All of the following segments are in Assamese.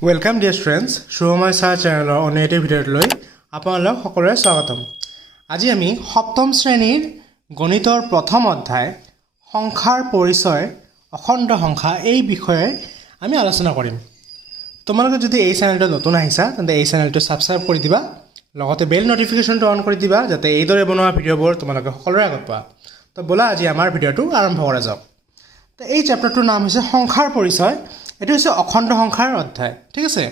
Welcome dear students, Subhamay sir channel on native video লৈ আপোনালোক সকলোৰে স্বাগতম। আজি আমি সপ্তম শ্ৰেণীৰ গণিতৰ প্ৰথম অধ্যায় সংখ্যাৰ পৰিচয় অখণ্ড সংখ্যা এই বিষয়ে আমি আলোচনা কৰিম। তোমালোকে যদি এই চেনেলটো নতুন আহিছা তেন্তে এই চেনেলটো সাবস্ক্ৰাইব কৰি দিবা, লগতে বেল নোটিফিকেশনটো অন কৰি দিবা যাতে এইদৰে বনোৱা ভিডিঅ'বোৰ তোমালোকে সকলোৰে আগত পোৱা। তো বলা আজি আমাৰ ভিডিঅ'টো আৰম্ভ কৰা যাওক। তো এই চেপ্টাৰটোৰ নাম হৈছে সংখ্যাৰ পৰিচয়। এটো হৈছে অখণ্ড সংখ্যাৰ অধ্যায়, ঠিক আছে।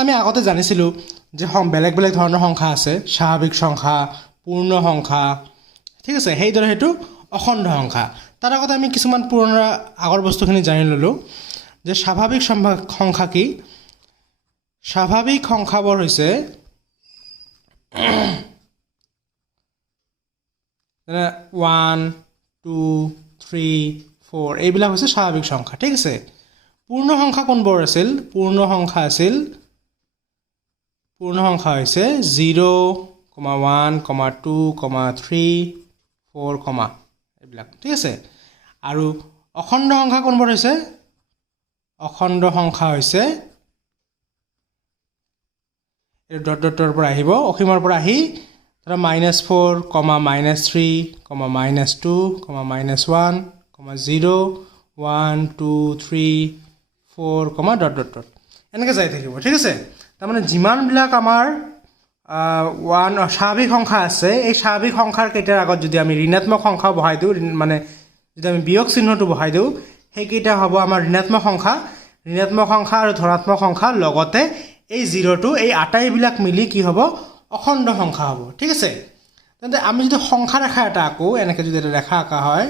আমি আগতে জানিছিলোঁ যে বেলেগ বেলেগ ধৰণৰ সংখ্যা আছে, স্বাভাৱিক সংখ্যা, পূৰ্ণ সংখ্যা, ঠিক আছে। সেইদৰে হেতু অখণ্ড সংখ্যা। তাৰ আগতে আমি কিছুমান পুৰণা আগৰ বস্তুখিনি জানি ললোঁ যে স্বাভাৱিক সংখ্যা কি। স্বাভাৱিক সংখ্যাবোৰ হৈছে 1 2 3 4 এইবিলাক হৈছে স্বাভাৱিক সংখ্যা, ঠিক আছে। পূৰ্ণ সংখ্যা কোনবোৰ আছিল? পূৰ্ণ সংখ্যা হৈছে 0, 1, 2, 3, 4, এইবিলাক, ঠিক আছে। আৰু অখণ্ড সংখ্যা কোনবোৰ হৈছে? অখণ্ড সংখ্যা হৈছে এই ডটৰ পৰা আহিব, অসীমৰ পৰা আহি ধৰা -4, -3, -2, -1, 0, 1 2 3 4, ... এনেকৈ যাই থাকিব, ঠিক আছে। তাৰমানে যিমানবিলাক আমাৰ স্বাভাৱিক সংখ্যা আছে, এই স্বাভাৱিক সংখ্যাৰ কেইটাৰ আগত যদি আমি ঋণাত্মক সংখ্যা বহাই দিওঁ, মানে যদি আমি বিয়োগ চিহ্নটো বহাই দিওঁ, সেইকেইটা হ'ব আমাৰ ঋণাত্মক সংখ্যা আৰু ধনাত্মক সংখ্যা, লগতে এই 0টো এই আটাইবিলাক মিলি কি হ'ব? অখণ্ড সংখ্যা হ'ব, ঠিক আছে। তেন্তে আমি যদি সংখ্যা ৰেখা এটা আঁকো, এনেকৈ যদি এটা ৰেখা আঁকা হয়,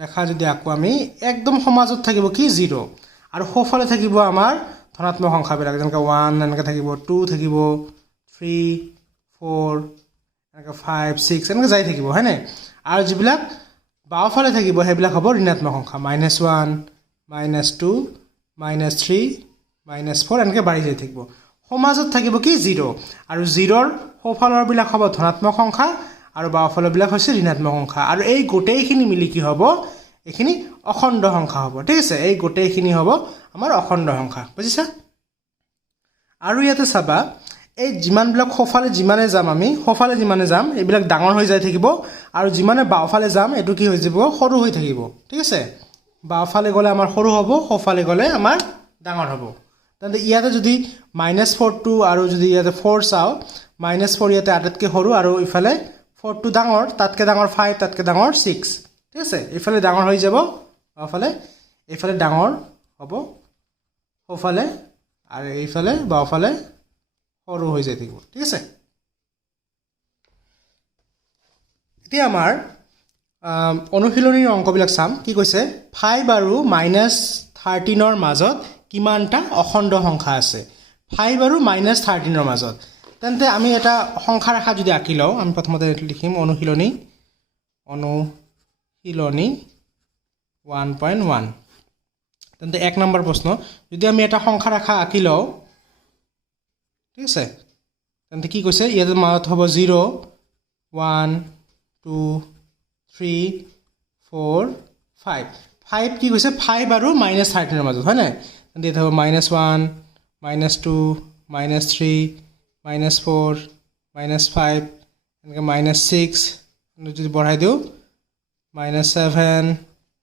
ৰেখা যদি আঁকো আমি, একদম সমাজত থাকিব কি? 0, আৰু সোঁফালে থাকিব আমাৰ ধনাত্মক সংখ্যাবিলাক, যেনেকৈ 1 এনেকৈ থাকিব, 2 থাকিব, 3 4 এনেকৈ 5 6 এনেকৈ যাই থাকিব, হয়নে। আৰু যিবিলাক বাওঁফালে থাকিব সেইবিলাক হ'ব ঋণাত্মক সংখ্যা, -1 -2 -3 -4 এনেকৈ বাঢ়ি যাই থাকিব। সমাজত থাকিব কি? 0, আৰু 0ৰ সোঁফালৰবিলাক হ'ব ধনাত্মক সংখ্যা আৰু বাওঁফালৰবিলাক হৈছে ঋণাত্মক সংখ্যা, আৰু এই গোটেইখিনি মিলি কি হ'ব? এইখিনি অখণ্ড সংখ্যা হ'ব, ঠিক আছে। এই গোটেইখিনি হ'ব আমাৰ অখণ্ড সংখ্যা, বুজিছা। আৰু ইয়াতে চাবা, এই যিমানবিলাক সোঁফালে যিমানে যাম এইবিলাক ডাঙৰ হৈ যাই থাকিব, আৰু যিমানে বাওঁফালে যাম এইটো কি হৈ যাব? সৰু হৈ থাকিব, ঠিক আছে। বাওঁফালে গ'লে আমাৰ সৰু হ'ব, সোঁফালে গ'লে আমাৰ ডাঙৰ হ'ব। তেন্তে ইয়াতে যদি -4টো আৰু যদি ইয়াতে 4 চাওঁ, -4 ইয়াতে আটাইতকৈ সৰু, আৰু ইফালে 4টো ডাঙৰ, তাতকৈ ডাঙৰ 5, তাতকৈ ডাঙৰ 6, ঠিক আছে। এইফালে ডাঙৰ হৈ যাব বাওঁফালে, এইফালে ডাঙৰ হ'ব সোঁফালে, আৰু এইফালে বাওঁফালে সৰু হৈ যাই থাকিব, ঠিক আছে। এতিয়া আমাৰ অনুশীলনীৰ অংকবিলাক চাম। কি কৈছে? 5 আৰু -13ৰ মাজত কিমানটা অখণ্ড সংখ্যা আছে? 5 আৰু -13ৰ মাজত। তেন্তে আমি এটা সংখ্যা ৰেখা যদি আঁকি লওঁ, আমি প্ৰথমতে লিখিম অনুশীলনী 1.1। তেন্তে 1 নম্বৰ প্ৰশ্ন, যদি আমি এটা সংখ্যা ৰেখা আঁকি লওঁ, ঠিক আছে, তেন্তে কি কৈছে? ইয়াতে মাজত হ'ব 0 1 2 3 4 5 5 কি কৈছে? 5 আৰু -13ৰ মাজত, হয় নাই? তেন্তে ইয়াতে হ'ব -1 -2 -3 -4 -5 এনেকৈ -6 যদি বঢ়াই দিওঁ, -7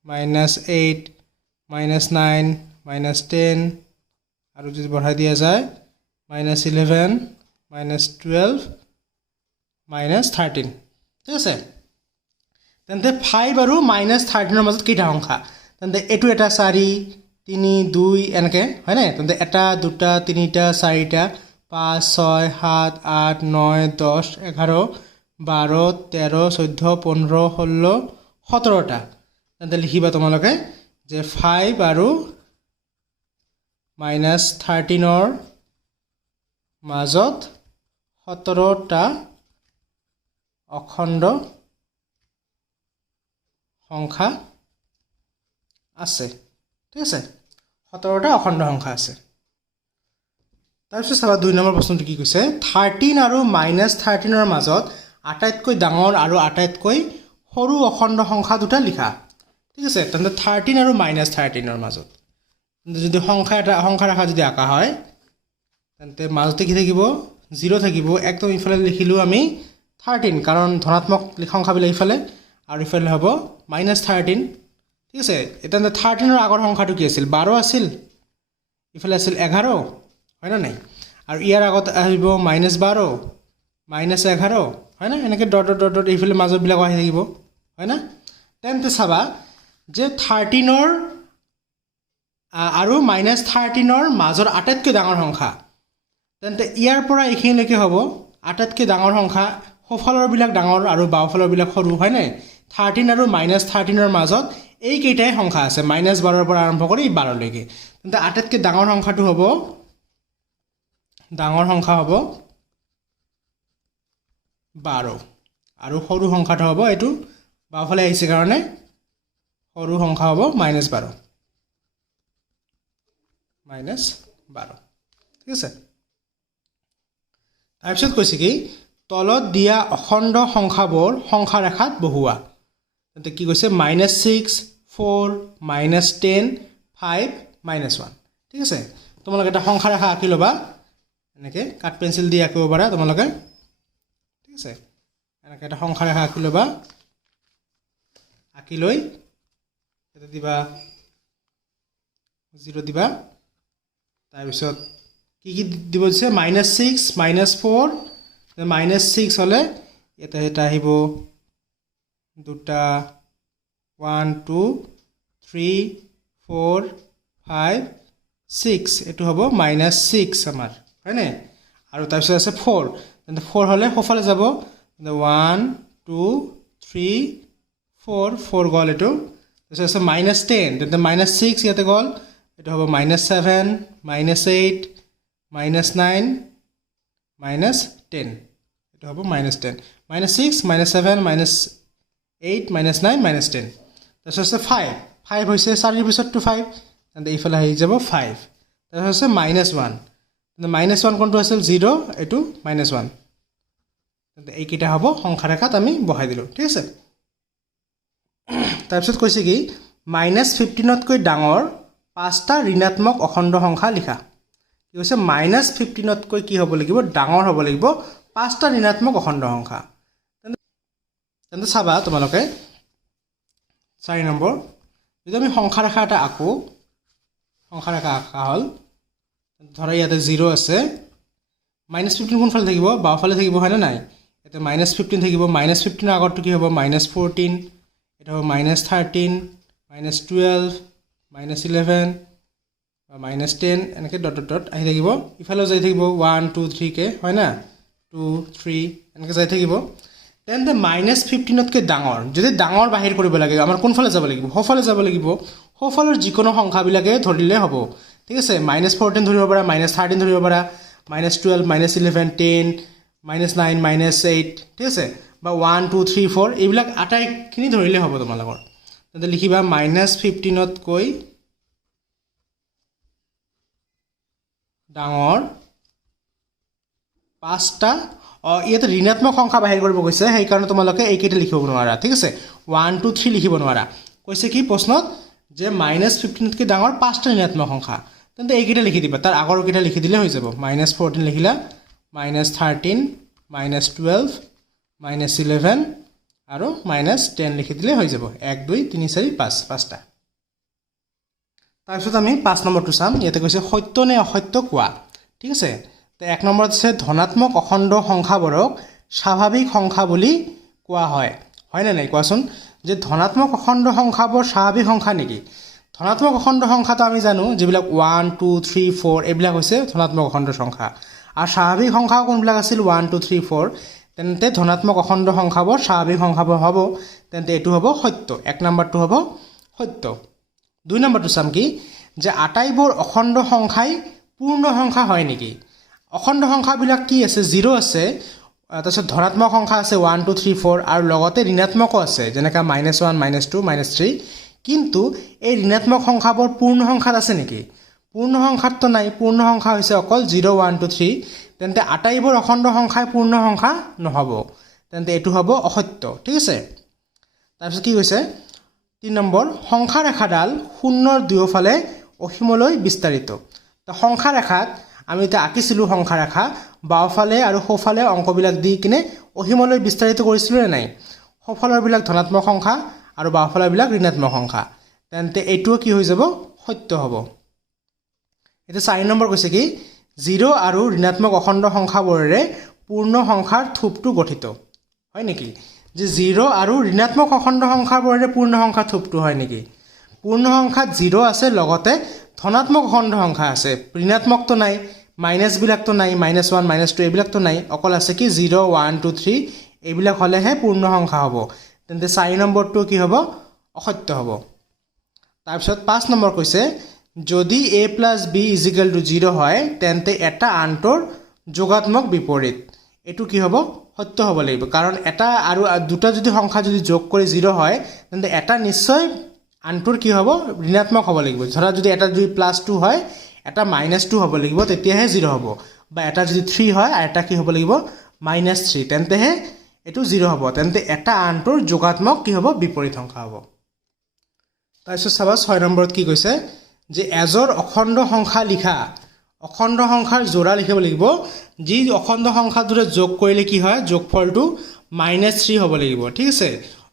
-8 -9 -10, আৰু যদি বঢ়াই দিয়া যায় -11 -12 -13, ঠিক আছে। তেন্তে 5 আৰু -13ৰ মাজত কেইটা সংখ্যা? তেন্তে এইটো এটা 4 3 2 এনেকৈ, হয়নে। তেন্তে 1 2 3 4 5 6 7 8 9 10 11 12 13 14 15 16 17টা। তেন্তে লিখিবা তোমালোকে যে 5 আৰু -13ৰ মাজত 17টা অখণ্ড সংখ্যা আছে, ঠিক আছে। 17টা অখণ্ড সংখ্যা আছে। তাৰপিছত চাবা 2 নম্বৰ প্ৰশ্নটো কি কৈছে? 13 আৰু -13ৰ মাজত আটাইতকৈ ডাঙৰ আৰু আটাইতকৈ সৰু অখণ্ড সংখ্যা দুটা লিখা, ঠিক আছে। তেন্তে 13 আৰু -13ৰ মাজত যদি সংখ্যা ৰেখা যদি আঁকা হয় তেন্তে মাজতে কি থাকিব 0 থাকিব একদম ইফালে লিখিলো আমি 13 কাৰণ ধনাত্মক সংখ্যাবিলাক ইফালে আৰু ইফালে হ'ব -13 ঠিক আছে এটা 13 ৰ আগৰ সংখ্যাটো কি আছিল 12 আছিল ইফালে আছিল 11 হয় না নাই আৰু ইয়াৰ আগত আহিব -12 -11 হয় না এনেকৈ ডট ইফালে মাজৰ বিলাক আহি থাকিব হয় না তেন্তে চাবা যে 13 ৰ আৰু -13 ৰ মাজৰ আটাইতকৈ ডাঙৰ সংখ্যা তেন্তে ইয়াৰ পৰা এইখিনিলৈকে হ'ব আটাইতকৈ ডাঙৰ সংখ্যা সোঁফালৰ বিলাক ডাঙৰ আৰু বাওঁফালৰ বিলাক সৰু হয় নাই 13 আৰু -13 ৰ মাজত এই কেইটাই সংখ্যা আছে -12 ৰ পৰা আৰম্ভ কৰি 12 লৈকে তেন্তে আটাইতকৈ ডাঙৰ সংখ্যাটো হ'ব 12 আৰু সৰু সংখ্যাটো হ'ব এইটো বাওঁফালে আহিছে কাৰণে সৰু সংখ্যা হ'ব -12 ঠিক আছে তাৰপিছত কৈছে কি তলত দিয়া অখণ্ড সংখ্যাবোৰ সংখ্যা ৰেখাত বহুৱা তেন্তে কি কৈছে -6 4 -10 5 -1 ঠিক আছে তোমালোকে এটা সংখ্যা ৰেখা আঁকি ল'বা এনেকৈ কাঠ পেঞ্চিল দি আঁকিব পাৰা তোমালোকে ঠিক আছে এনেকৈ এটা সংখ্যা ৰেখা আঁকি ল'বা আঁকি লৈ এটা দিবা 0 দিবা তাৰপিছত কি দিব দিছে -6 -4 -6 হলে এটা আহিব দুটা 1 2 3 4 5 6 এটো হ'ব -6 আমাৰ হয় নে আৰু তাৰপিছত আছে 4 তেন্তে 4 হলে সোঁফালে যাব 1 2 3 4 4 গল এটো তাৰপিছত আছে -10 তেন্তে -6 ইয়াতে গল এটো হ'ব -7 -8 -9 -10 এটো হ'ব -10 -6 -7 -8 -9 -10 তাৰপিছত আছে 5 5 হৈছে 4 ৰ পিছতটো 5 তেন্তে ইফালে আহি যাব 5 তাৰপিছত আছে -1 -1 কোনটো আছিল 0 এটো -1 তেন্তে এইকেইটা হ'ব সংখ্যা ৰেখাত আমি বহাই দিলো ঠিক আছে তাৰপিছত কৈছে কি -15 তকৈ ডাঙৰ 5টা ঋণাত্মক অখণ্ড সংখ্যা লিখা কি কৈছে -15 তকৈ কি হ'ব লাগিব ডাঙৰ হ'ব লাগিব 5টা ঋণাত্মক অখণ্ড সংখ্যা তেন্তে চাবা তোমালোকে 4 নম্বৰ যদি আমি সংখ্যা ৰেখা এটা আঁকো সংখ্যা ৰেখা আঁকা হ'ল ধৰা ইয়াতে 0 আছে -15 কোনফালে থাকিব বাওঁফালে থাকিব হয় না নাই এটা -15 থাকিব -15 ৰ আগৰটো কি হ'ব -14 এটা হ'ব -13 -12 -11 -10 এনেকৈ ডট আহি থাকিব ইফালেও যাই থাকিব 1 2 3 কে হয় না 2 3 এনেকৈ যাই থাকিব তেন্তে -15 তকৈ ডাঙৰ যদি ডাঙৰ বাহিৰ কৰিব লাগে আমাৰ কোনফালে যাব লাগিব সোঁফালে যাব লাগিব সোঁফালৰ যিকোনো সংখ্যাবিলাকে ধৰিলে হ'ব ঠিক আছে -14 ধৰিব পাৰা -13 ধৰিব পাৰা -12 -11 10 -9 -8 ঠিক আছে বা 1 2 3 4 এইবিলাক আটাইখিনি ধৰিলে হ'ব তোমালোকৰ তেন্তে লিখিবা -15 তকৈ ডাঙৰ 5টা ইয়াতে ঋণাত্মক সংখ্যা বাহিৰ কৰিব কৈছে সেইকাৰণে তোমালোকে এইকেইটা লিখিব নোৱাৰা ঠিক আছে 1 2 3 লিখিব নোৱাৰা কৈছে কি প্ৰশ্নত যে -15 তকৈ ডাঙৰ 5টা ঋণাত্মক সংখ্যা তেন্তে এইকেইটা লিখি দিবা তাৰ আগৰকেইটা লিখি দিলে হৈ যাব -14 লিখিলা -13 -12 -11 আৰু -10 লিখি দিলে হৈ যাব 1 2 3 4 5 5টা তাৰপিছত আমি 5 নম্বৰটো চাম ইয়াতে কৈছে সত্য নে অসত্য কোৱা ঠিক আছে তো 1 নম্বৰত আছে ধনাত্মক অখণ্ড সংখ্যাবোৰক স্বাভাৱিক সংখ্যা বুলি কোৱা হয় হয় না নাই কোৱাচোন যে ধনাত্মক অখণ্ড সংখ্যাবোৰ স্বাভাৱিক সংখ্যা নেকি ধনাত্মক অখণ্ড সংখ্যাটো আমি জানো যিবিলাক 1 2 3 4 এইবিলাক হৈছে ধনাত্মক অখণ্ড সংখ্যা আৰু স্বাভাৱিক সংখ্যা কোনবিলাক আছিল 1 2 3 4 তেন্তে ধনাত্মক অখণ্ড সংখ্যাবোৰ স্বাভাৱিক সংখ্যাবোৰ হ'ব তেন্তে এটো হ'ব সত্য 1 নম্বৰটো হ'ব সত্য 2 নম্বৰটো চাম কি যে আটাইবোৰ অখণ্ড সংখ্যাই পূৰ্ণ সংখ্যা হয় নেকি অখণ্ড সংখ্যাবিলাক কি আছে 0 আছে তাৰপিছত ধনাত্মক সংখ্যা আছে 1 2 3 4 আৰু লগতে ঋণাত্মকো আছে যেনেকা -1 -2 -3 কিন্তু এই ঋণাত্মক সংখ্যাবোৰ পূৰ্ণ সংখ্যাত আছে নেকি পূৰ্ণ সংখ্যাত নাই পূৰ্ণ সংখ্যা হৈছে অকল 0 1 2 3 তেন্তে আটাইবোৰ অখণ্ড সংখ্যাই পূৰ্ণ সংখ্যা নহব তেন্তে এটো হ'ব অসত্য ঠিক আছে তাৰপিছত কি কৈছে 3 নম্বৰ সংখ্যা ৰেখাডাল শূন্যৰ দুয়োফালে অসীমলৈ বিস্তাৰিত তো সংখ্যা ৰেখাত আমি এটা আঁকিছিলোঁ সংখ্যা ৰেখা বাওঁফালে আৰু সোঁফালে অংকবিলাক দি কিনে অসীমলৈ বিস্তাৰিত কৰিছিলোঁ নে নাই সোঁফালৰবিলাক ধনাত্মক সংখ্যা আৰু বাওঁফালৰবিলাক ঋণাত্মক সংখ্যা তেন্তে এইটোও কি হৈ যাব সত্য হ'ব এটা 4 নম্বৰ কৈছে কি 0 আৰু ঋণাত্মক অখণ্ড সংখ্যাবোৰেৰে পূৰ্ণ সংখ্যাৰ থোপটো গঠিত হয় নেকি যে 0 আৰু ঋণাত্মক অখণ্ড সংখ্যাবোৰেৰে পূৰ্ণ সংখ্যাৰ থোপটো হয় নেকি পূৰ্ণ সংখ্যাত 0 আছে লগতে ধনাত্মক অখণ্ড সংখ্যা আছে ঋণাত্মকটো নাই মাইনাস বিলাকটো নাই -1 -2 এইবিলাকটো নাই অকল আছে কি 0 1 2 3 এইবিলাক হলেহে পূৰ্ণ সংখ্যা হ'ব তেন্তে 4 নম্বৰটো কি হ'ব অসত্য হ'ব তাৰপিছত 5 নম্বৰ কৈছে যদি a + b = 0 হয় তেন্তে এটা আনটোৰ যোগাত্মক বিপৰীত এটো কি হ'ব সত্য হ'ব লাগিব কাৰণ এটা আৰু দুটা যদি সংখ্যা যদি যোগ কৰি 0 হয় তেন্তে এটা নিশ্চয় আনটোৰ কি হ'ব ঋণাত্মক হ'ব লাগিব ধৰা যদি এটা যদি +2 হয় এটা -2 হ'ব লাগিব তেতিয়াহে 0 হ'ব বা এটা যদি 3 হয় আৰু এটা কি হ'ব লাগিব -3 তেন্তেহে এটো 0 হ'ব তেন্তে এটা আনটোৰ যোগাত্মক কি হ'ব বিপৰীত সংখ্যা হ'ব তাৰপিছত চাবা 6 নম্বৰত কি কৈছে যে এজৰ অখণ্ড সংখ্যা লিখা অখণ্ড সংখ্যাৰ জোৰা লিখিব লাগিব যি অখণ্ড সংখ্যাটোৰে যোগ কৰিলে কি হয় যোগফলটো -3 হ'ব লাগিব ঠিক আছে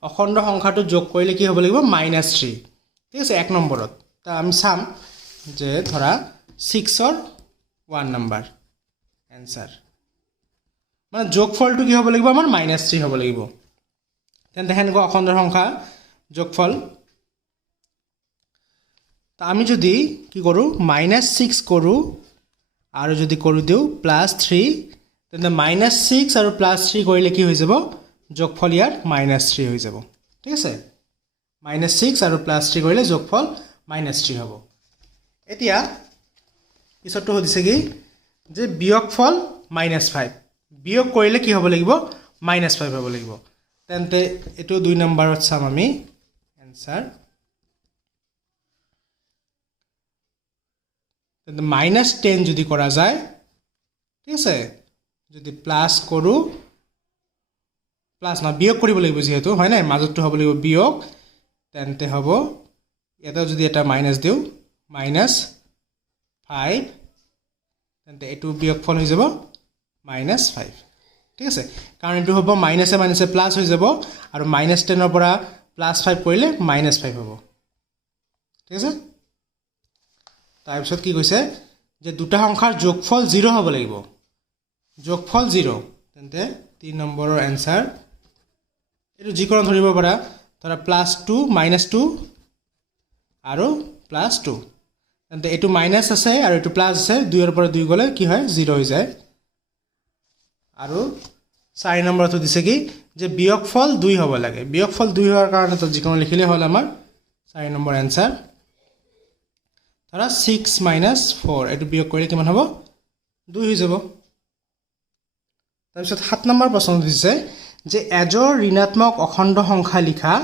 অখণ্ড সংখ্যাটো যোগ কৰিলে কি হ'ব লাগিব -3 ঠিক আছে 1 নম্বৰত তা আমি চাম যে ধৰা 6 ৰ 1 নম্বৰ आंसर মানে যোগফলটো কি হ'ব লাগিব আমাৰ -3 হ'ব লাগিব তেন্তে হেনকৈ অখণ্ড সংখ্যা যোগফল তা আমি যদি কি কৰো -6 কৰো আৰু যদি কৰি দিও +3 তেন্তে -6 আৰু +3 কৰিলে কি হৈ যাব যোগফল ইয়াৰ -3 হৈ যাব ঠিক আছে -6 আৰু +3 কৰিলে যোগফল -3 হ'ব এতিয়া পিছৰটো হদিছে কি যে বিয়োগফল -5 বিয়োগ কৰিলে কি হ'ব লাগিব -5 হ'ব লাগিব তেন্তে এটো 2 নম্বৰত চাম আমি आंसर তেন্তে -10 যদি কৰা যায় ঠিক আছে যদি প্লাস কৰো প্লাস না বিয়োগ কৰিব লাগিব যেহেতু হয় না মাজতটো হ'ব লাগিব বিয়োগ তেন্তে হ'ব এটা যদি এটা মাইনাস দিও -5 তেন্তে এটো বিয়োগফল হৈ যাব -5 ঠিক আছে কাৰণ এটো হ'ব মাইনাসে মাইনাসে প্লাস হৈ যাব আৰু -10 ৰ পৰা +5 কৰিলে -5 হ'ব ঠিক আছে তাৰ পিছত কি কৈছে যে দুটা সংখ্যাৰ যোগফল 0 হ'ব লাগিব যোগফল 0 তেন্তে 3 নম্বৰৰ आंसर এটো যিকোনো ধৰিব পাৰা ধৰা +2 -2 আৰু +2 তেন্তে এটো মাইনাস আছে আৰু এটো প্লাস আছে 2 ৰ পৰা 2 গলে কি হয় 0 হৈ যায় আৰু 4 নম্বৰটো দিছে কি যে বিয়োগফল 2 হ'ব লাগে বিয়োগফল 2 হোৱাৰ কাৰণে তো যিকোনো লিখিলে হ'ল আমাৰ 4 নম্বৰ आंसर ধৰা 6 - 4 এটো বিয়োগ কৰিলে কিমান হ'ব 2 হৈ যাব তাৰপিছত 7 নম্বৰ প্ৰশ্ন দিছে যে এজৰ ঋণাত্মক অখণ্ড সংখ্যা লিখা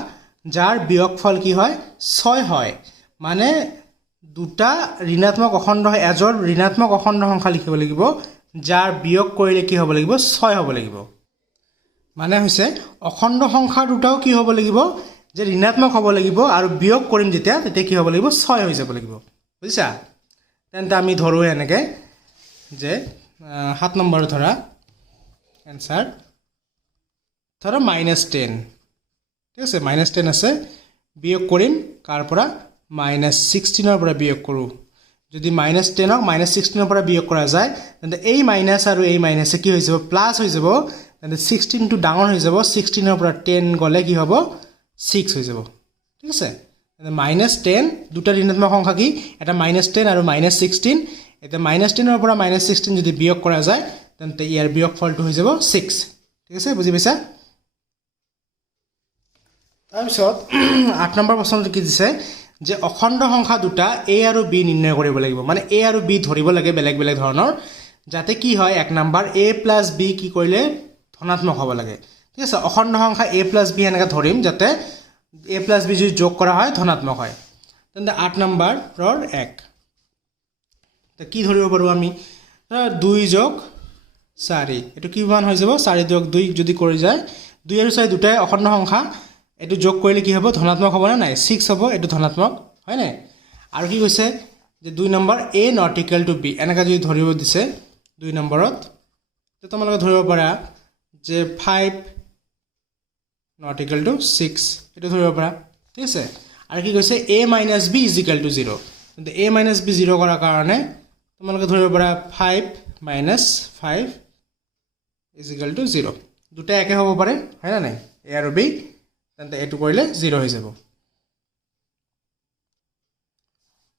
যাৰ বিয়োগফল কি হয় 6 হয় মানে দুটা ঋণাত্মক অখণ্ড এজৰ ঋণাত্মক অখণ্ড সংখ্যা লিখিব লাগিব যাৰ বিয়োগ কৰিলে কি হ'ব লাগিব 6 হ'ব লাগিব মানে হৈছে অখণ্ড সংখ্যা দুটাও কি হ'ব লাগিব যে ঋণাত্মক হ'ব লাগিব আৰু বিয়োগ কৰিম যেতিয়া তেতিয়া কি হ'ব লাগিব 6 হৈ যাব লাগিব বুজিছা তেন্তে আমি ধৰো এনেকে যে 7 নম্বৰ ধৰা आंसर ধৰা -10 ঠিক আছে -10 আছে বিয়োগ কৰিম কাৰ পৰা -16 ৰ পৰা বিয়োগ কৰো যদি -10 ক -16 ৰ পৰা বিয়োগ কৰা যায় তেন্তে এই মাইনাস আৰু এই মাইনাসে কি হৈ যাব প্লাস হৈ যাব তেন্তে 16 টো ডাঙৰ হৈ যাব 16 ৰ পৰা 10 গলে কি হ'ব 6 হৈ যাব ঠিক আছে -10 দুটা ঋণাত্মক সংখ্যা কি এটা -10 আৰু -16 এটা -10 ৰ পৰা -16 যদি বিয়োগ কৰা যায় তেন্তে ইয়াৰ বিয়োগফলটো হৈ যাব 6 ঠিক আছে বুজি পাইছা তাৰপিছত 8 নম্বৰ প্ৰশ্নটো কি দিছে যে অখণ্ড সংখ্যা দুটা a আৰু b নিৰ্ণয় কৰিব লাগিব মানে a আৰু b ধৰিব লাগে বেলেগ বেলেগ ধৰণৰ যাতে কি হয় 1 নম্বৰ a + b কি কৰিলে ধনাত্মক হ'ব লাগে ঠিক আছে অখণ্ড সংখ্যা a + b এনেকা ধৰিম যাতে a + b যদি যোগ কৰা হয় ধনাত্মক হয় তেন্তে 8 নম্বৰৰ 1 তে কি ধৰিব পাৰো আমি 2 + 4 এটো কি মান হৈ যাব 4 + 2 যদি কৰি যায় 2 আৰু 4 দুটাই অখণ্ড সংখ্যা এটো যোগ কৰিলে কি হ'ব ধনাত্মক হ'ব না নাই 6 হ'ব এটো ধনাত্মক হয় নাই আৰু কি কৈছে যে 2 number a not equal to b এনেকা যদি ধৰিব দিছে 2 নম্বৰত তে তোমালোকে ধৰিব পাৰা যে 5 not equal to 6 এটো ধৰিব পাৰা ঠিক আছে আৰু কি কৈছে a minus b is equal to 0 কিন্তু a minus b 0 কৰাৰ কাৰণে তোমালোকে ধৰিব পাৰা 5 minus 5 is equal to 0 দুটা একে হ'ব পাৰে হয় না নাই a আৰু b তেন্তে এটো কৰিলে 0 হৈ যাব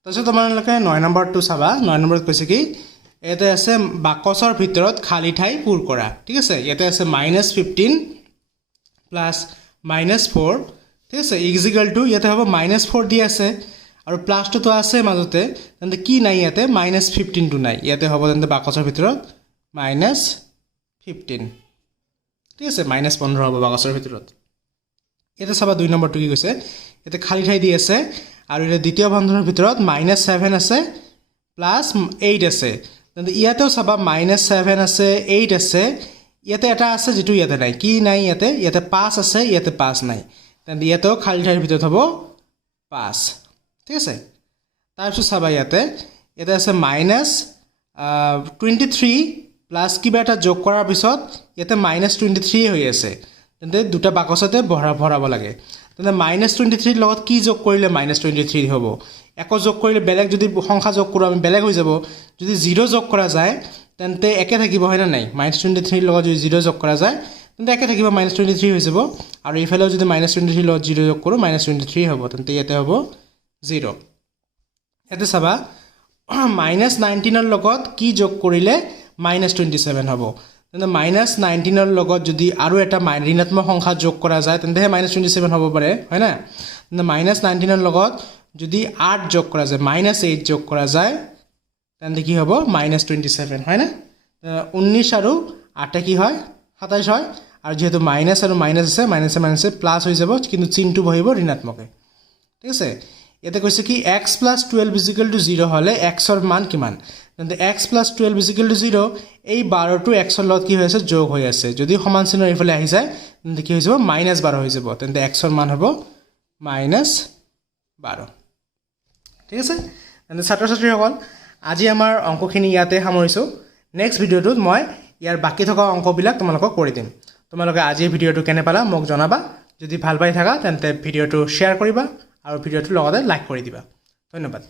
তাৰপিছত তোমালোকে 9 নম্বৰটো চাবা 9 নম্বৰত কৈছে কি এতে আছে বাকচৰ ভিতৰত খালি ঠাই পূৰ কৰা ঠিক আছে ইয়াতে আছে -15 প্লাস -4 ঠিক আছে ইকুয়াল টু ইয়াতে হ'ব -4 দি আছে আৰু প্লাসটো তো আছে মাজতে তেন্তে কি নাই ইয়াতে -15 টো নাই ইয়াতে হ'ব তেন্তে বাকচৰ ভিতৰত -15 ঠিক আছে -15 হ'ব বাকচৰ ভিতৰত এটা চাবা 2 নম্বৰটো কি কৈছে এতে খালি ঠাই দি আছে আৰু এটা দ্বিতীয় বন্ধনৰ ভিতৰত -7 আছে প্লাস 8 আছে তেন্তে ইয়াতেও চাবা -7 আছে 8 আছে ইয়াতে এটা আছে যেটো ইয়াতে নাই কি নাই ইয়াতে 5 আছে ইয়াতে 5 নাই তেন্তে ইয়াতেও খালি ঠাইৰ ভিতৰত হ'ব 5 ঠিক আছে তাৰপিছত চাবা ইয়াতে আছে -23 প্লাস কিবা এটা যোগ কৰাৰ পিছত ইয়াতে -23 হৈ আছে তেন্তে দুটা বাকচতে ভৰাব লাগে তেন্তে -23 ৰ লগত কি যোগ কৰিলে -23 হ'ব এক যোগ কৰিলে বেলেগ যদি সংখ্যা যোগ কৰো আমি বেলেগ হৈ যাব যদি 0 যোগ কৰা যায় তেন্তে একে থাকিব হয় না নাই -23 ৰ লগত যদি 0 যোগ কৰা যায় তেন্তে একে থাকিব -23 হৈ যাব আৰু ইফালেও যদি -23 ৰ লগত 0 যোগ কৰো -23 হ'ব তেন্তে ইয়াতে হ'ব 0 ইয়াতে চাবা -19 ৰ লগত কি যোগ কৰিলে -27 হ'ব তেন্তে -19 ৰ লগত যদি আৰু এটা ঋণাত্মক সংখ্যা যোগ কৰা যায় তেন্তে -27 হ'ব পাৰে হয় না তেন্তে -19 ৰ লগত যদি 8 যোগ কৰা যায় -8 যোগ কৰা যায় তেন্তে কি হ'ব -27 হয় না 19 আৰু 8 কি হয় 27 হয় আৰু যেহেতু মাইনাস আৰু মাইনাস আছে মাইনাসে মাইনাসে প্লাস হৈ যাব কিন্তু চিহ্নটো বহিব ঋণাত্মকে ঠিক আছে এতে কৈছে কি x + 12 = 0 হলে x ৰ মান কিমান তেন্তে x + 12 = 0 এই 12 টো x ৰ লগত কি হৈ আছে যোগ হৈ আছে যদি সমান চিহ্ন ইফালে আহি যায় তেন্তে কি হৈ যাব -12 হৈ যাব তেন্তে x ৰ মান হ'ব -12 ঠিক আছে তেন্তে ছাত্ৰ ছাত্ৰীসকল আজি আমাৰ অংকখিনি ইয়াতে সামৰিছো নেক্সট ভিডিওটোত মই ইয়াৰ বাকি থকা অংকবিলাক তোমালোকক কৰি দিম তোমালোকে আজিৰ ভিডিওটো কেনে পালা মোক জনাবা যদি ভাল পাই থাকা তেন্তে ভিডিওটো শেয়াৰ কৰিবা আৰু ভিডিওটো লগতে লাইক কৰি দিবা ধন্যবাদ